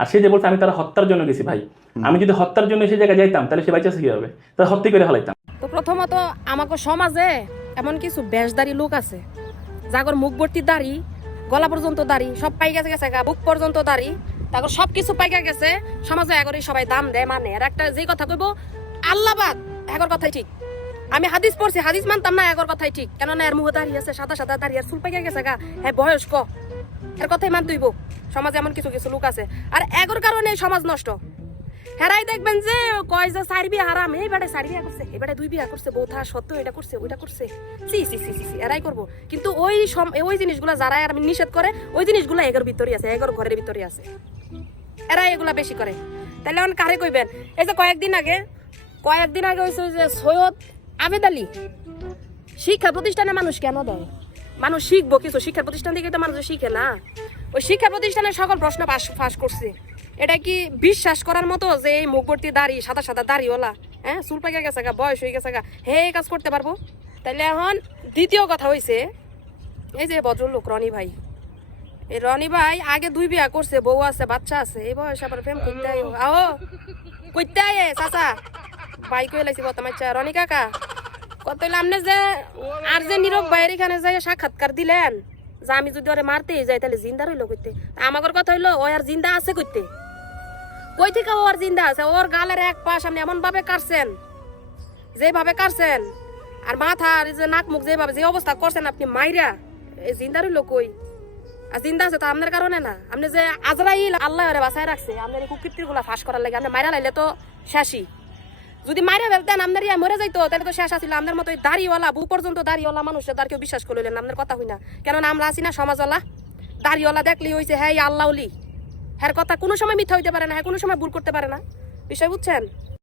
আর সে যে বলছে আমি তারা হত্যার জন্য গেছি ভাই, আমি যদি হত্যার জন্য সেই জায়গায় যাইতাম তাহলে সে বাইচা কিভাবে, তারা হত্যা করে ফেলাইতাম। তো প্রথমত আমাকে সমাজে এমন কিছু বেশদারি লোক আছে যাগর মুখ ভর্তি দাড়ি, গলা পর্যন্ত দাড়ি, সব পাইকা গেছে গা, বুক পর্যন্ত দাড়ি, তারপর সবকিছু পাইকা গেছে। সমাজে এগরই সবাই দাম দেয় মানে। আর একটা যে কথা কইব আল্লাহবাদ, এগর কথাই ঠিক। আমি হাদিস পড়ছি, হাদিস মানতাম না, এগর কথাই ঠিক। কেননা এর মুখে দাঁড়িয়ে আছে, সাদা সাদা দাঁড়িয়ে, চুল পাইকা গেছে গা, হ্যাঁ বয়স্ক, এর কথাই মানতে হইব। সমাজে এমন কিছু কিছু লোক আছে, আর এগর কারণে সমাজ নষ্ট। হেরাই দেখবেন যে কয় যে 4 বিয়া হারাম, এইবারে 4 বিয়া করছে, এবারে 2 বিয়া করছে, বউ থা সত্য, এটা করছে ওইটা করছে, সি সি সি সি এরাই করবো। কিন্তু ওই জিনিসগুলো যারা আর নিষেধ করে, ওই জিনিসগুলো এগর ভিতরে আছে, এগর ঘরের ভিতরে আছে, এরা এগুলা বেশি করে। তাহলে এখন কারে কইবেন? এই যে কয়েকদিন আগে হয়েছে যে সৈয়দ আবেদ আলী শিক্ষা প্রতিষ্ঠানে মানুষ কেন দেয়? মানুষ শিখবো কিছু, শিক্ষা প্রতিষ্ঠান থেকে তো মানুষ শিখে না। ওই শিক্ষা প্রতিষ্ঠানের সকল প্রশ্ন ফাঁস করছে। এটা কি বিশ্বাস করার মতো যে এই মুখ ভর্তি দাড়ি, সাদা সাদা দাড়িওয়ালা, হ্যাঁ চুল পাইকা গেছে গা, বয়স হয়ে গেছে গা, হে কাজ করতে পারবো? তাইলে এখন দ্বিতীয় কথা হয়েছে, এই যে ভদ্রলোক রনি ভাই, এই রনি ভাই আগে 2 বিয়া করছে, বউ আছে, বাচ্চা আছে, এই বয়স আবার প্রেম করতে আও কইতে আয়ে চাচা ভাই কই লাইছি কত মাইচা রনি কাকা কত আমনে যে আর যে নীরব ভাইয়ের এখানে যাই সাক্ষাৎকার দিলেন যে আমি যদি ওরে মারতে যাই তাহলে জিন্দা রইলো কইতে। আমাদের কথা হইলো ও আর জিন্দা আছে কইতে, কই থেকে ওর জিন্দা আছে? ওর গালের এক পাশ আপনি এমন ভাবে কাটছেন, যেভাবে কাটছেন, আর মাথার যে নাক মুখ যেভাবে যে অবস্থা করছেন আপনি মাইরা, এই জিন্দা রইলো কই? আর জিন্দা আছে তো আপনার কারণে না, আপনি যে আজরাইল আল্লাহ ওরে বাঁচায় রাখছে আপনার এই কুকৃতির গুলা ফাঁস করার লাগে। আপনি মাইরা লাইলে তো শেষই। যদি মাইরা ফেলতেন আপনার ইয়া মরে যাইতো তাহলে তো শেষ আছিল। আপনার মতো দাড়িওয়ালা, বউ পর্যন্ত দাড়িওয়ালা মানুষের দ্বার কেউ বিশ্বাস করলেন আপনার কথা হই না। কেননা আমরা আছি না সমাজওয়ালা, দাড়িওয়ালা দেখলেই হয়েছে হ্যাঁ আল্লাহলি, হ্যাঁ কথা কোনো সময় মিথ্যা হইতে পারে না, হ্যাঁ কোনো সময় ভুল করতে পারে না। বিষয় বুঝছেন?